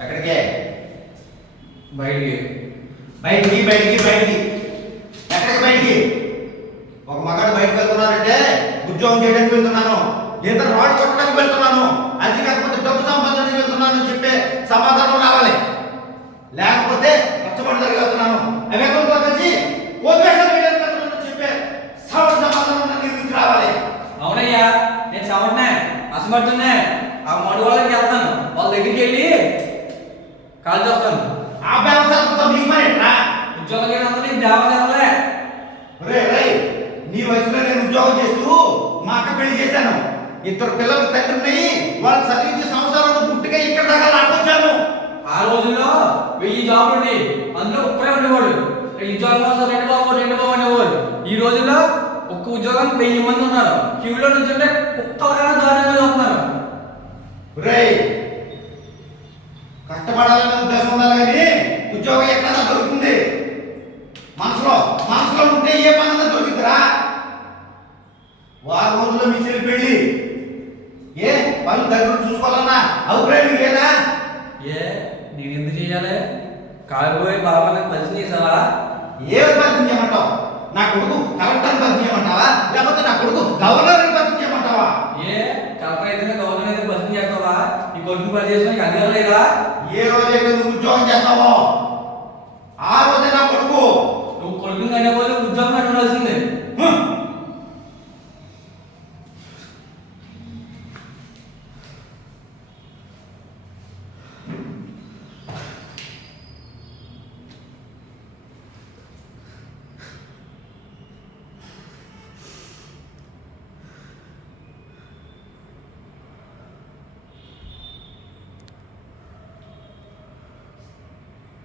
ఎక్కడికే? బయటికి. బయటికి బయటికి బయటికి ఎక్కడికి బయటికి? ఒక మగాడు బయటకు వెళ్తున్నారంటే ఉద్యోగం చేయడానికి వెళ్తున్నాను, లేదా రాడ్ కొట్టడానికి వెళ్తున్నాను, అది కాకపోతే డబ్బు సంపాదనకి వెళ్తున్నాను అని చెప్పే సమాధానం రావాలి. లేకపోతే కష్టపడడానికి వెళ్తున్నాను, అవి ఎక్కడితో కలిసి కోద్వేషాలు వేయడానికి వెళ్తున్నాను చెప్పే సమాధానం నిర్మించి రావాలి. అవునయ్యా, నేను చవడనే అసమర్థనే. ఆ మడు వాళ్ళకి వెళ్తాను, వాళ్ళ దగ్గరికి వెళ్ళి కాల్ చేస్తాను. ఆ వ్యవసాయంతో నీకు మరి ఉద్యోగం చేయడం నీకు దేవదేవలే. రే రే, నీ వయసులో నేను ఉద్యోగం చేస్తూ మా అక్క పెళ్లి చేశాను. ఇద్దరు పిల్లలు తండ్రిని వాళ్ళు చదివించే సంవత్సరాలు పుట్టిగా ఇక్కడ దాకా లాక్కొచ్చాను. ఆ రోజుల్లో 1000 జాబులు ఉండేవి, అందులో ఒక్కడే ఉండేవాడు. ఈ ఉద్యోగం కోసం 2 బాబు అనేవాడు. ఈ రోజుల్లో ఒక్క ఉద్యోగానికి 1000 మంది ఉన్నారు. క్యూలో నుంచి కుక్కలకైనా దారుణంగా చూస్తున్నారు. రే, కష్టపడాలనే ఉద్దేశం ఉండాలి కానీ ఉద్యోగం ఎక్కడైనా దొరుకుతుంది. మనసులో మనసులో ఉంటే ఏ పనైనా దొరుకుతుందిరా. వారం రోజుల్లో మీ చెల్లి పెళ్ళి, ఏ పనులు దగ్గర చూసుకోవాలన్నా అభిప్రాయం లేదా? ఏ నేను ఎందుకు చేయాలి? కాబోయే బాబా నాకు పరిచయం చేసావా? ఏ పరిచయం చేయమంటావు? నా కొడుకు కలెక్టర్ పరిచయం చేయమంటావా, లేకపోతే నా కొడుకు గవర్నర్ పరిచయం చేయమంటావా? ఏ కలెక్టర్ అయితే గవర్నర్ అయితే పరిచయం చేస్తావా? ఈ కొడుకు పరిచయం చేసిన అధికారం లేదా? ఏ రోజైతే నువ్వు ఉద్యోగం చేస్తావో ఆ రోజే నా కొడుకు. నువ్వు కొడుకుని అనేపోతే ఉద్యోగం అడగాల్సింది.